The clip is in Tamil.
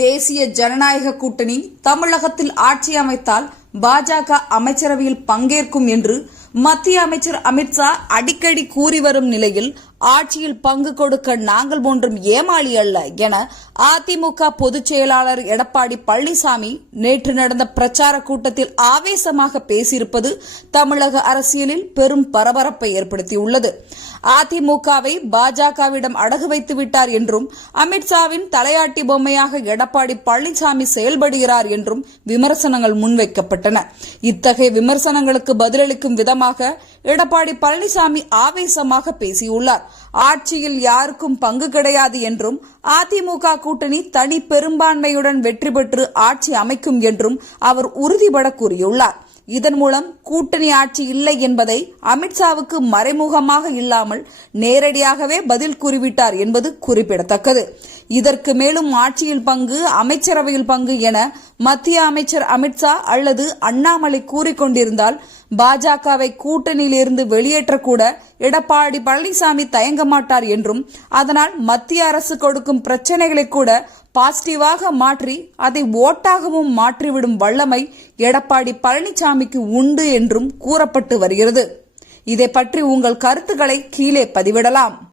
தேசிய ஜனநாயக கூட்டணி தமிழகத்தில் ஆட்சி அமைத்தால் பாஜக அமைச்சரவையில் பங்கேற்கும் என்று மத்திய அமைச்சர் அமித்ஷா அடிக்கடி கூறி வரும் நிலையில் ஆட்சியில் பங்கு கொடுக்க நாங்கள் ஒன்றும் ஏமாளி அல்ல என அதிமுக பொதுச் செயலாளர் எடப்பாடி பழனிசாமி நேற்று நடந்த பிரச்சார கூட்டத்தில் ஆவேசமாக பேசியிருப்பது தமிழக அரசியலில் பெரும் பரபரப்பை ஏற்படுத்தியுள்ளது. அதிமுகவை பாஜகவிடம் அடகு வைத்து விட்டார் என்றும் அமித்ஷாவின் தலையாட்டி பொம்மையாக எடப்பாடி பழனிசாமி செயல்படுகிறார் என்றும் விமர்சனங்கள் முன்வைக்கப்பட்டன. இத்தகைய விமர்சனங்களுக்கு பதிலளிக்கும் விதமாக எடப்பாடி பழனிசாமி ஆவேசமாக பேசியுள்ளார். ஆட்சியில் யாருக்கும் பங்கு கிடையாது என்றும் அதிமுக கூட்டணி தனி பெரும்பான்மையுடன் வெற்றி பெற்று ஆட்சி அமைக்கும் என்றும் அவர் உறுதிபட கூறியுள்ளார். இதன் மூலம் கூட்டணி ஆட்சி இல்லை என்பதை அமித்ஷாவுக்கு மறைமுகமாக இல்லாமல் நேரடியாகவே பதில் கூறிவிட்டார் என்பது குறிப்பிடத்தக்கது. இதற்கு மேலும் ஆட்சியில் பங்கு, அமைச்சரவையில் பங்கு என மத்திய அமைச்சர் அமித்ஷா அல்லது அண்ணாமலை கூறிக்கொண்டிருந்தால் பாஜகவை கூட்டணியிலிருந்து வெளியேற்றக்கூட எடப்பாடி பழனிசாமி தயங்க மாட்டார் என்றும், அதனால் மத்திய அரசு கொடுக்கும் பிரச்சனைகளை கூட பாசிட்டிவாக மாற்றி அதை ஓட்டாகவும் மாற்றிவிடும் வல்லமை எடப்பாடி பழனிசாமிக்கு உண்டு என்றும் கூறப்பட்டு வருகிறது. இதை பற்றி உங்கள் கருத்துக்களை கீழே பதிவிடலாம்.